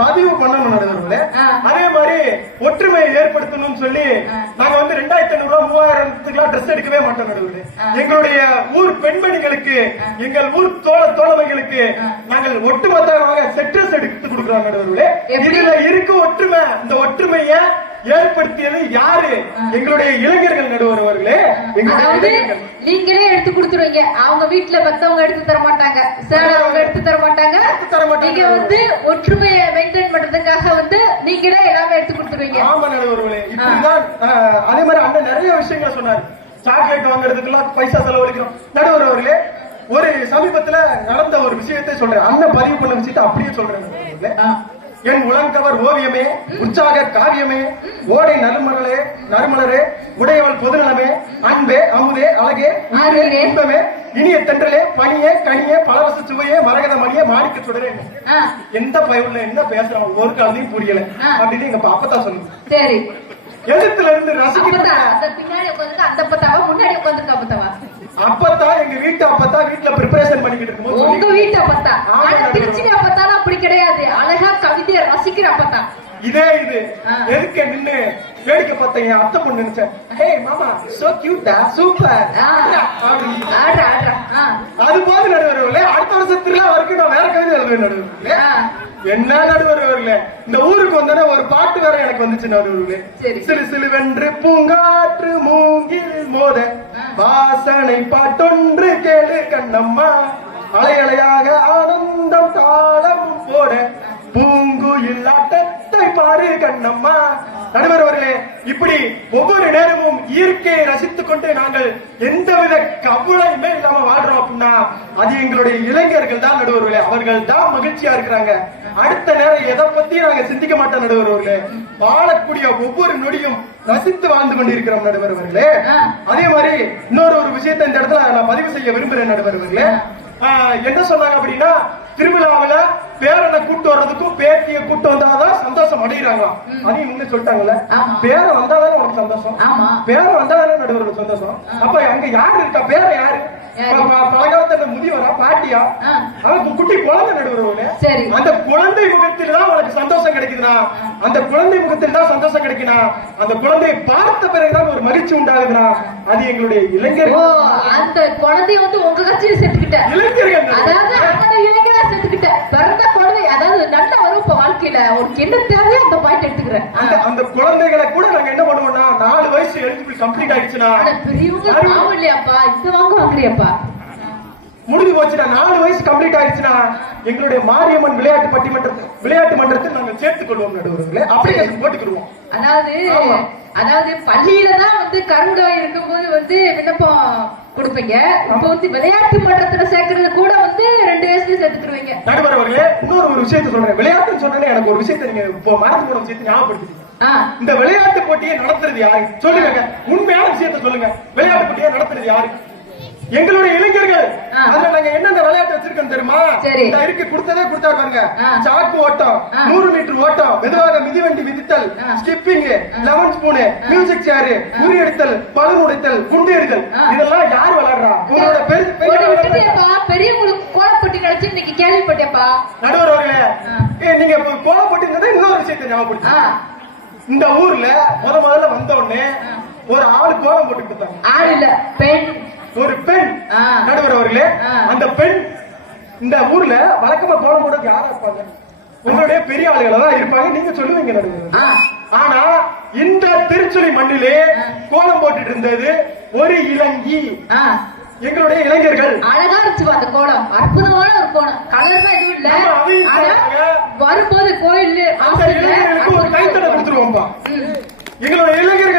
பதிவு பண்ணணும் நடுவர்களே. அதே மாதிரி ஒற்றுமையை ஏற்படுத்தணும்னு சொல்லி. நாங்க வந்து ரெண்டாயிரத்தி ஐநூறு ரூபாய் மூவாயிரத்துக்குலாம் ட்ரெஸ் எடுக்கவே மாட்டோம் நடுவர்களே. எங்களுடைய ஊர் பெண்மணிகளுக்கு எங்கள் ஊர் தோழ தோழமைகளுக்கு. நாங்கள் ஒட்டுமொத்தமாக செட் ட்ரெஸ் எடுத்து கொடுக்குறோம் நடுவர்களே? இதுல இருக்கு ஒற்றுமை இந்த ஒற்றுமைய ஏற்படுத்தியது யாரு? எங்களுடைய இளைஞர்கள் நடுவர் அவர்களே. அதாவது நீங்களே எடுத்து கொடுத்துருவீங்க. அவங்க வீட்டுல மத்தவங்க எடுத்து தர மாட்டாங்க. அவங்க எடுத்து தர மாட்டாங்க. தர மாட்டாங்க. நீங்க வந்து ஒற்றுமையை மெயின்டைன் பண்றதுக்காக வந்து நீங்களே எல்லாமே எடுத்து கொடுத்துருவீங்க. ஆமா நடுவர்களே. இப்படிதான் அதே மாதிரி அண்ணன் நிறைய விஷயங்களை சொன்னாரு. சாக்லேட் வாங்குறதுக்கெல்லாம் பைசா செலவழிக்கிறோம். நடுவர் அவர்களே ஒரு சமீபத்துல நடந்த ஒரு விஷயத்தை சொல்றேன். அண்ணன் பதிவு பண்ண விஷயத்தை அப்படியே சொல்றேன். என் உலங்கவர் ஓவியமே உற்சாக காவியமே ஓடை நறுமலரே நறுமலரே உடையவள் பொதுநலமே அன்பே அமுதே அழகே உயிரே. இன்பமே இனிய தென்றலே பனியே கனியே பலவச சுவையே மரகத மணியே மாணிக்க சுடரே. எந்த பயவுல என்ன பேசுறான்? ஒரு காலையும் புரியல. அப்படின்னு எங்க அப்பதான் சொன்னது சரி. எழுத்துல இருந்து ரசிக்க அப்பதா அந்த பின்னாடி உட்காந்துருக்க அந்த அப்பத்தாவா முன்னாடி உட்காந்துருக்க அப்பத்தாவா? அப்பதான் எங்க வீட்டு அப்பதான் வீட்டுல ப்ரிப்பரேஷன் பண்ணிக்கிட்டு இருக்கும்போது உங்க வீட்டு அப்பத்தா. ஆனா. திருச்சி அப்பத்தாலும் அப்படி கிடையாது. அழகா இதே இது. எதுக்கு நின்னு வேடிக்கை பார்த்தேன் என் அத்தை பொண்ணு நினைச்சேன் ஹே மாமா சோ கியூட்டா சூப்பர் அது போது நடுவர்களே அடுத்த வருஷம் திருவிழா வரைக்கும் நான் வேற கவிதை எழுதுவேன் நடுவர்களே ஆ. என்ன நடுவர்களே இந்த ஊருக்கு வந்தோடனே ஒரு பாட்டு வேற எனக்கு வந்துச்சு நடுவர்களே சரி. சிறு சிலுவென்று பூங்காற்று மூங்கில் மோத. வாசனை பாட்டொன்று கேளு கண்ணம்மா. அலை பூங்குயில் ஆட்டத்தை பாரு கண்ணம்மா. நடுவர் அவர்களே இப்படி ஒவ்வொரு நேரமும் இயற்கையை ரசித்துக் கொண்டு நாங்கள் எந்தவித கவலையுமே இல்லாம வாழ்றோம் அப்படின்னா அது எங்களுடைய இளைஞர்கள் தான் நடுவர்களே அவர்கள் தான் மகிழ்ச்சியா இருக்கிறாங்க. அடுத்த நேரம் எதை பத்தி நாங்க சிந்திக்க மாட்டோம் நடுவர் அவர்களே வாழக்கூடிய ஒவ்வொரு நொடியும் ரசித்து வாழ்ந்து கொண்டிருக்கிறோம் நடுவர் அவர்களே ஆ. அதே மாதிரி இன்னொரு ஒரு விஷயத்தை இந்த இடத்துல நான் பதிவு செய்ய விரும்புறேன் நடுவர் அவர்களே ஆஹ், என்ன சொன்னாங்க அப்படின்னா திருவிழாவுல பேரனை கூட்டு வர்றதுக்கும் பேத்திய கூட்டு வந்தாதான் சந்தோஷம் அடைகிறாங்களாம் அதையும் முன்ன சொல்லிட்டாங்கல்ல. பேரன் வந்தாதானே உனக்கு சந்தோஷம்? பேரன் வந்தாதானே நடுவர் சந்தோஷம்? அப்ப அங்க யாரு இருக்கா? பேரன் யாரு? பழங்காலத்துல முதியவரா பாட்டியா. அவன் குட்டி குழந்தை நடுவர்களே சரி. அந்த குழந்தை முகத்தில் தான் சந்தோஷம் கிடைக்குதுனா அந்த குழந்தை முகத்தில் தான் சந்தோஷம் கிடைக்குனா அந்த குழந்தையை பார்த்த பிறகுதான் ஒரு மகிழ்ச்சி உண்டாகுதுனா அது எங்களுடைய ஓ இளைஞர்கள் அந்த குழந்தைய வந்து உங்க கட்சியில சேர்த்துக்கிட்ட. இளைஞர்கள் அதாவது அந்த இளைஞரா சேர்த்துக்கிட்ட. பிறந்த குழந்தை அதாவது நல்ல வரும் இப்ப வாழ்க்கையில உனக்கு என்ன தேவையோ அந்த பாயிண்ட் எடுத்துக்கிறேன். அந்த குழந்தைகளை கூட நாங்க என்ன பண்ணுவோம்னா நாலு வயசு எலிஜிபிள் கம்ப்ளீட் ஆயிடுச்சுன்னா பெரியவங்க பாவம் இல்லையாப்பா? இது வாங்க வாங்குறியாப்பா? முடிஞ்சு போச்சுன்னா நாலு வயசு கம்ப்ளீட் ஆயிடுச்சுன்னா எங்களுடைய மாரியம்மன் விளையாட்டு பட்டிமன்றத்தில் விளையாட்டு மன்றத்தில் நாங்கள் சேர்த்துக் கொள்வோம் நடுவர்களே. அப்ளிகேஷன் போட்டுக்கிடுவோம். அதாவது. அதாவது பள்ளியில தான் வந்து கருவிழா இருக்கும்போது வந்து விண்ணப்பம் கொடுப்பீங்க. இப்ப வந்து விளையாட்டு மன்றத்துல சேர்க்கறது கூட வந்து ரெண்டு வயசுல சேர்த்துக்கிருவீங்க. நடுவர் அவர்களே இன்னொரு ஒரு விஷயத்தை சொல்றேன். விளையாட்டுன்னு சொன்னேன்னு எனக்கு ஒரு விஷயத்தை நீங்க இப்போ மறந்து போன விஷயத்தை ஞாபகப்படுத்திட்டீங்க இந்த விளையாட்டு போட்டியை நடத்துறது யாரு? சொல்லுங்க. உண்மையான விஷயத்தை சொல்லுங்க. விளையாட்டு போட்டியை நடத்துறது யாரு? எங்களுடைய இளைஞர்கள். அதுல நாங்க என்னென்ன விளையாட்டு வச்சிருக்கோம் தெரியுமா. இந்த இருக்கு கொடுத்ததே கொடுத்தா பாருங்க. சாக்கு ஓட்டம். நூறு மீட்டர் ஓட்டம் மெதுவாக மிதிவண்டி விதித்தல் ஆ. Skipping lemon spoon music chair உரியடித்தல் balloon உடைத்தல் குண்டு ஆ. இதெல்லாம் யார் விளையாடுறா? உங்களோட பெரியவங்களுக்கு கோலப்பட்டி கிடைச்சு இன்னைக்கு கேள்விப்பட்டேப்பா நடுவர் அவர்களே நீங்க கோவப்பட்டிருந்ததை இன்னொரு விஷயத்தை ஞாபகப்படுத்தி இந்த ஊர்ல முத முதல்ல வந்த உடனே ஒரு ஆள் கோலம் போட்டு கொடுத்தாங்க ஆள் இல்ல ஒரு பெண். நடுவர் அவர்களே. அந்த பெண் இந்த ஊர்ல வழக்கமா கோலம் போடுறது யாரா இருப்பாங்க? உங்களுடைய பெரிய ஆளுகளா தான் இருப்பாங்க நீங்க சொல்லுவீங்க நடுவர். ஆனா இந்த திருச்சுழி மண்ணிலே கோலம் போட்டுட்டு இருந்தது ஒரு இளங்கி. எங்களுடைய இளைஞர்கள். அழகா இருந்துச்சுப்பா அந்த கோலம். அற்புதமான ஒரு கோலம். கலர்லாம் எதுவும் இல்ல. வரும்போது கோயில் அந்த இளைஞர்களுக்கு ஒரு கைத்தடை கொடுத்துருவோம்பா எங்களோட இளைஞர்கள்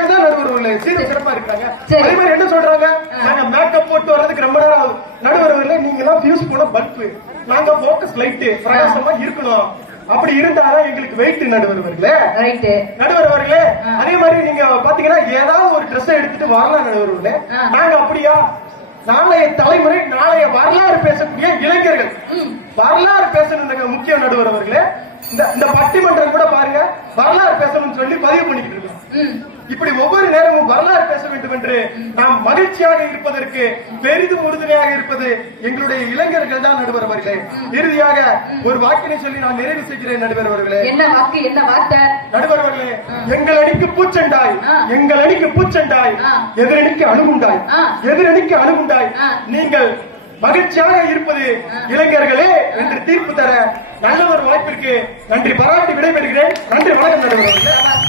தான் நடுவர்களே சீர சிறப்பா இருக்காங்க. அதே மாதிரி என்ன சொல்றாங்க? நாங்க மேக்கப் போட்டு வர்றதுக்கு ரொம்ப நேரம் ஆகும் நடுவர்களே நீங்க எல்லாம் ஃபியூஸ் போன பல்ப் நாங்க போக்கஸ் லைட் பிரகாசமா இருக்கணும். அப்படி இருந்தாதான் எங்களுக்கு வெயிட் நடுவர்களே ரைட்டு நடுவர் அவர்களே. அதே மாதிரி நீங்க பாத்தீங்கன்னா ஏதாவது ஒரு ட்ரெஸ் எடுத்துட்டு வரலாம் நடுவர்களே. ஆ. நாங்க அப்படியா? நாளைய தலைமுறை நாளைய வரலாறு பேசக்கூடிய இளைஞர்கள். வரலாறு பேசணுங்க முக்கிய நடுவர் அவர்களே. இந்த இந்த பட்டிமன்றம் கூட பாருங்க. வரலாறு பேசணும்னு சொல்லி பதிவு பண்ணிக்கிட்டு இருக்கோம். இப்படி ஒவ்வொரு நேரமும் வரலாறு பேச வேண்டும் என்று நாம் மகிழ்ச்சியாக இருப்பதற்கு பெரிதும் உறுதுணையாக இருப்பது எங்களுடைய இளைஞர்கள் தான் நடுவர் அவர்களே இறுதியாக ஒரு வாக்கினை சொல்லி நான் நிறைவு செய்கிறேன் நடுவர் அவர்களே என்ன வாக்கு என்ன வார்த்தை நடுவர் அவர்களே எங்கள் அணிக்கு பூச்செண்டாய். எங்கள் அணிக்கு பூச்செண்டாய். எதிரணிக்கு அணுகுண்டாய். எதிரணிக்கு அணுகுண்டாய். நீங்கள் மகிழ்ச்சியாக இருப்பது இளைஞர்களே என்று தீர்ப்பு தர நல்ல ஒரு வாய்ப்பிற்கு நன்றி பாராட்டி விடைபெறுகிறேன் நன்றி வணக்கம் நடுவர்.